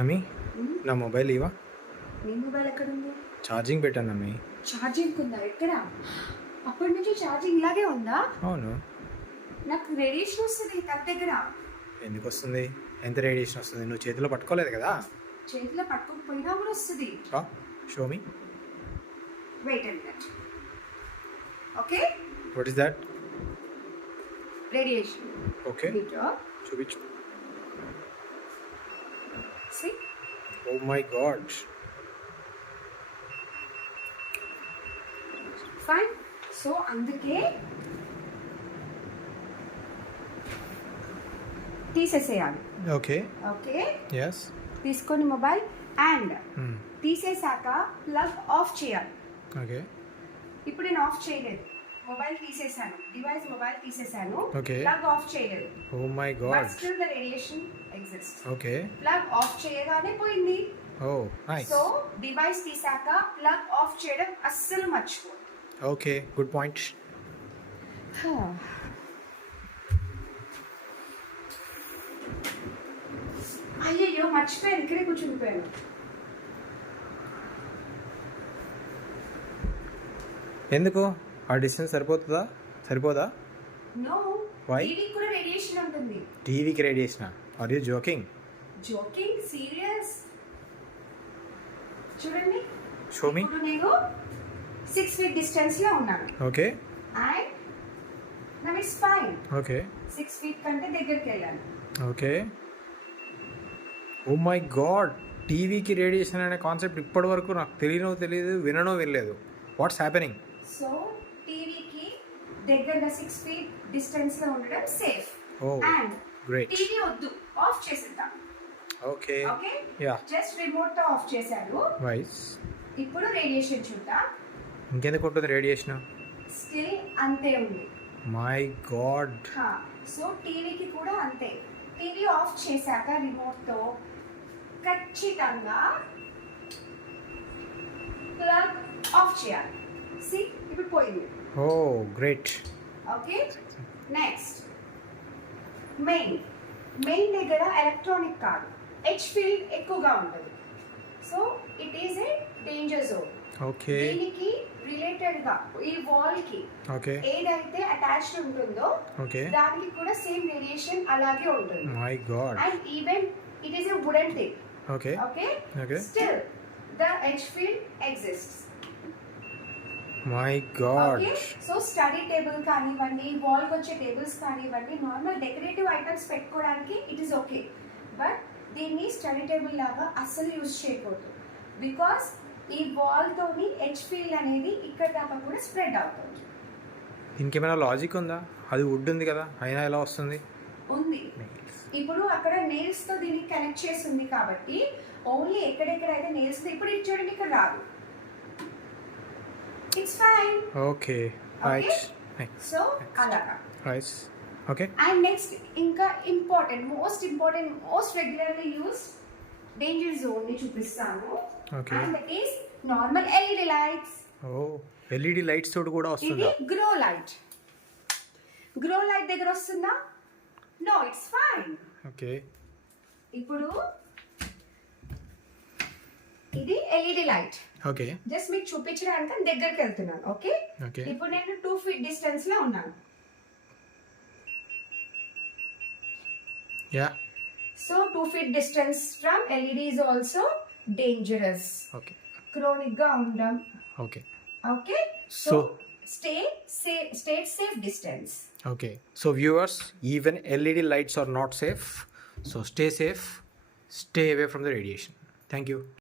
అమ్మి నా మొబైల్ ఇవా. నీ మొబైల్ ఎక్కడ ఉంది? ఛార్జింగ్ పెట్టాను అమ్మి. ఛార్జింగ్ ఉందా? ఎక్కడ? అప్పటి నుంచి ఛార్జింగ్ ఇలాగే ఉందా? అవును. నాకు రేడియేషన్ వస్తుంది తన దగ్గర. ఎందుకు వస్తుంది? ఎంత రేడియేషన్ వస్తుంది? నువ్వు చేతిలో పట్టుకోలేదు కదా. చేతిలో పట్టుకోకపోయినా కూడా వస్తుంది. Show me. Wait and that. Okay, what is that? Radiation. Okay, చూపించు. See? Oh my god. Fine. So అందుకే తీసేసేయాలి. ఓకే. Okay, yes. తీసుకొని మొబైల్ అండ్ తీసేసాక ప్లగ్ ఆఫ్ చేయాలి. ఓకే. ఇప్పుడు నేను ఆఫ్ చేయలేదు, మొబైల్ తీసేసాను, డివైస్ మొబైల్ తీసేసాను, Okay. ప్లగ్ ఆఫ్ చేయలేదు. Oh my but god. Still the radiation exist. Okay. Plug off చేయగానే పోయింది. Oh, nice. సో డివైస్ తీసాక ప్లగ్ ఆఫ్ చేయడం అస్సలు మర్చిపోదు. Okay, good point. అయ్యయ్యో మర్చిపోయాను, ఇక్కడే కూర్చుండిపోయాను. ఎందుకు? ఆ డిస్టెన్స్ సరిపోదా? No, Why? టీవీ కూడా రేడియేషన్ ఉంటుంది. టీవీకి radiation? Are you joking? Joking, serious. చూడండి, షో మీ. ఇప్పుడు నేను 6 feet డిస్టెన్స్ లో ఉన్నాను okay. And now it's fine. Okay. 6 feet కంటే దగ్గరికి వెళ్ళాను. ఓకే. ఓ మై గాడ్, టీవీకి రేడియేషన్ అనే కాన్సెప్ట్ ఇప్పటి వరకు నాకు తెలియదు, వినలేదు. What's happening? సో టీవీకి దగ్గరగా 6 feet డిస్టెన్స్ లో ఉండడం safe. Oh, and great. TV వద్దు, ఆఫ్ చేసేద్దాం. Okay. Okay, yeah. Just remote తో ఆఫ్ చేశారు. వైస్. ఇప్పుడు రేడియేషన్ చూద్దాం. ఇంకెందుకు ఉంటుంది రేడియేషన్? స్టిల్ అంతే ఉంది. My God. సో టీవీకి కూడా అంతే. టీవీ ఆఫ్ చేశాక రిమోట్ తో ఖచ్చితంగా ప్లగ్ ఆఫ్ చేయాలి. సి, ఇప్పుడు పోయింది. ఓ గ్రేట్. ఓకే, నెక్స్ట్ మెయిన్ దగ్గర ఎలక్ట్రానిక్ కాదు, హెచ్ ఫీల్డ్ ఎక్కువగా ఉంటుంది. So it is a danger zone. Okay. దీనికి రిలేటెడ్ గా ఈ వాల్ కి ఓకే. ఏదైతే అటాచ్డ్ ఉంటుందో ఓకే. దానికి కూడా సేమ్ రేడియేషన్ అలాగే ఉంటుంది. My God. And even it is a wooden thing. Okay. Okay, okay. Still the H field exists. My God. Okay, so study table కానివ్వండి, వాల్ వచ్చే టేబుల్స్ కానివ్వండి, నార్మల్ డెకరేటివ్ ఐటమ్స్ పెట్టుకోవడానికి it is okay. But దీన్ని study table లాగా అస్సలు use చేయకూడదు. Because ఈ wall తోని హెచ్ ఫీల్డ్ అనేది ఇక్కడ దాకా కూడా స్ప్రెడ్ అవుతుంది. ఇంకేమైనా లాజిక్ ఉందా? అది వుడ్ ఉంది కదా, అయినా ఎలా వస్తుంది? ఉంది. ఇప్పుడు అక్కడ నెయిల్స్ తో దీనికి కనెక్ట్ చేసి ఉంది కాబట్టి ఓన్లీ ఎక్కడెక్కడైతే నెయిల్స్ ఇప్పుడు ఇది చూడండి, ఇక్కడ రాదు. It's fine. Okay. Right. So అలాగా. రైట్. ఓకే. అండ్ నెక్స్ట్ ఇంకా most important most regularly use danger zone ని చూపిస్తాను. Okay. And that is normal LED lights. Oh, LED lights తోటి కూడా ఇది వస్తుందా? గ్రో లైట్ దగ్గర వస్తుందా? No, it's fine. ఓకే. ఇప్పుడు ఇది ఎల్ఈడి లైట్. ఓకే. జస్ట్ మీకు చూపించడానికి దగ్గరికి వెళ్తున్నాను. Okay, okay. ఇప్పుడు నేను 2 feet డిస్టెన్స్ లో ఉన్నాను. Yeah. So 2 feet distance from LED is also dangerous. Okay. Chronic గా ఉండడం. Okay. Okay, so stay safe distance. Okay, so viewers, even LED lights are not safe, so stay safe, stay away from the radiation. Thank you.